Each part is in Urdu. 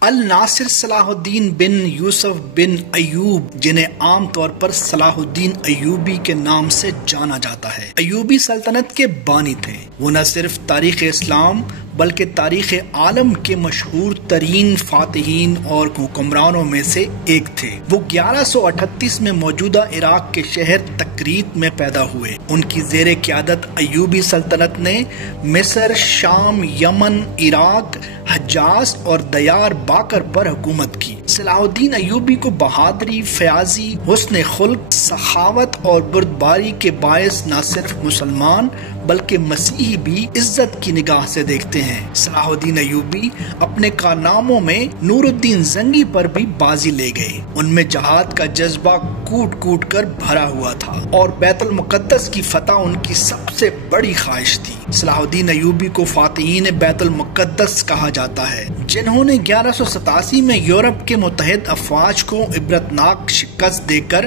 الناصر صلاح الدین بن یوسف بن ایوب، جنہیں عام طور پر صلاح الدین ایوبی کے نام سے جانا جاتا ہے، ایوبی سلطنت کے بانی تھے۔ وہ نہ صرف تاریخ اسلام بلکہ تاریخ عالم کے مشہور ترین فاتحین اور حکمرانوں میں سے ایک تھے۔ وہ 1138 میں موجودہ عراق کے شہر تکریت میں پیدا ہوئے۔ ان کی زیر قیادت ایوبی سلطنت نے مصر، شام، یمن، عراق، حجاز اور دیار باکر پر حکومت کی۔ صلاح الدین ایوبی کو بہادری، فیاضی، حسن خلق، سخاوت اور بردباری کے باعث نہ صرف مسلمان بلکہ مسیحی بھی عزت کی نگاہ سے دیکھتے ہیں۔ صلاح الدین ایوبی اپنے کارناموں میں نور الدین زنگی پر بھی بازی لے گئے۔ ان میں جہاد کا جذبہ کوٹ کوٹ کر بھرا ہوا تھا اور بیت المقدس کی فتح ان کی سب سے بڑی خواہش تھی۔ صلاح الدین ایوبی کو فاتحین بیت المقدس کہا جاتا ہے، جنہوں نے 1187 میں یورپ کے متحد افواج کو عبرتناک شکست دے کر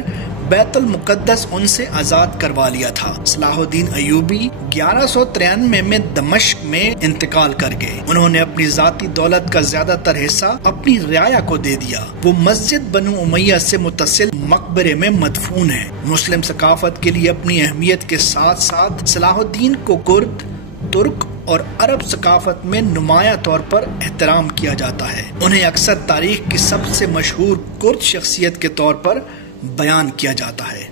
بیت المقدس ان سے آزاد کروا لیا تھا۔ صلاح الدین ایوبی 1193 میں دمشق میں انتقال کر گئے۔ انہوں نے اپنی ذاتی دولت کا زیادہ تر حصہ اپنی رعایا کو دے دیا۔ وہ مسجد بنو امیہ سے متصل مقبرے میں مدفون ہیں۔ مسلم ثقافت کے لیے اپنی اہمیت کے ساتھ ساتھ صلاح الدین کو کرد، ترک اور عرب ثقافت میں نمایاں طور پر احترام کیا جاتا ہے۔ انہیں اکثر تاریخ کی سب سے مشہور کرد شخصیت کے طور پر بیان کیا جاتا ہے۔